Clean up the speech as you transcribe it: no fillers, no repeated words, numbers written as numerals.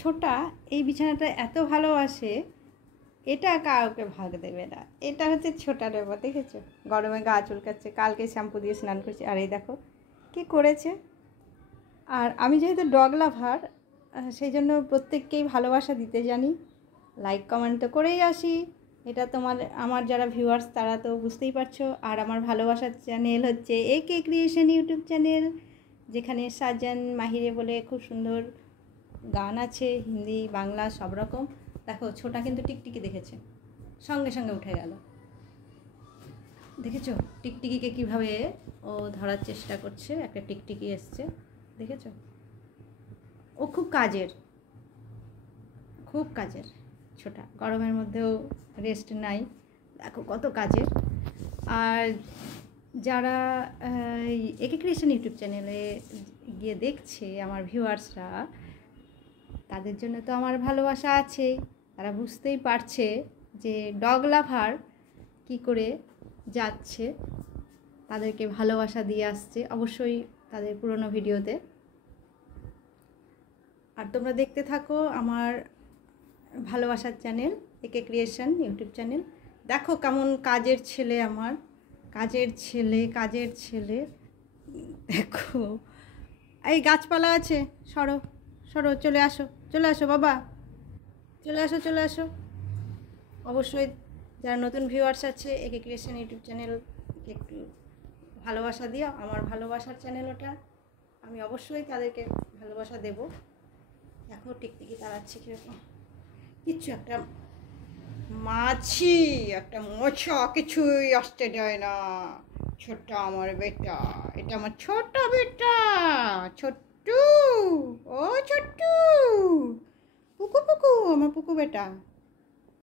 ছোটা এই বিছানাটা এত ভালোবাসে, এটা কাউকে ভাগ দেবে না। এটা হচ্ছে ছোটার ব্যাপার, দেখেছো? গরমে গা চুলকাচ্ছে, কালকে শ্যাম্পু দিয়ে স্নান করছে, আর এই দেখো কী করেছে। আর আমি যেহেতু ডগ লাভার, সেই জন্য প্রত্যেককেই ভালোবাসা দিতে জানি, লাইক কমেন্ট তো করেই আসি। এটা আমার যারা ভিউয়ার্স তারা তো বুঝতেই পারছো। আর আমার ভালোবাসার চ্যানেল হচ্ছে একে ক্রিয়েশন ইউটিউব চ্যানেল, যেখানে সাজান মাহিরে বলে খুব সুন্দর গান আছে, হিন্দি বাংলা সব রকম। দেখো ছোটা কিন্তু টিকটিকি দেখেছে, সঙ্গে সঙ্গে উঠে গেল। দেখেছো টিকটিকিকে কীভাবে ও ধরার চেষ্টা করছে? একটা টিকটিকি এসছে, দেখেছো? ও খুব কাজের, খুব কাজের ছোটা। গরমের মধ্যেও রেস্ট নাই, দেখো কত কাজের। আর যারা একে ক্রিয়েশন ইউটিউব চ্যানেলে গিয়ে দেখছে আমার ভিউয়ার্সরা, তাদের জন্য তো আমার ভালোবাসা আছেই। তারা বুঝতেই পারছে যে ডগ লাভার কী করে যাচ্ছে, তাদেরকে ভালোবাসা দিয়ে আসছে অবশ্যই তাদের পুরনো ভিডিওতে। আর তোমরা দেখতে থাকো আমার ভালোবাসার চ্যানেল একে ক্রিয়েশন ইউটিউব চ্যানেল। দেখো কেমন কাজের ছেলে আমার, কাজের ছেলে, কাজের ছেলে। দেখো এই গাছপালা আছে, সরো সরো, চলে আসো, চলে আসো বাবা, চলে আসো, চলে আসো। অবশ্যই যারা নতুন ভিউয়ার্স আছে একে ক্রিয়েশন ইউটিউব চ্যানেল একটু ভালোবাসা দিও। আমার ভালোবাসার চ্যানেল ওটা, আমি অবশ্যই তাদেরকে ভালোবাসা দেব। দেখো টিকটিকি তাড়াচ্ছে কীরকম, কিচ্ছু একটা মাছি, একটা মোছা কিছুই আসতে দেয় না। ছোট্ট আমার বেটা, এটা আমার ছোট বেটা, ছোট্টু, ও ছোট্টু, পুকু পুকু, আমার পুকু বেটা।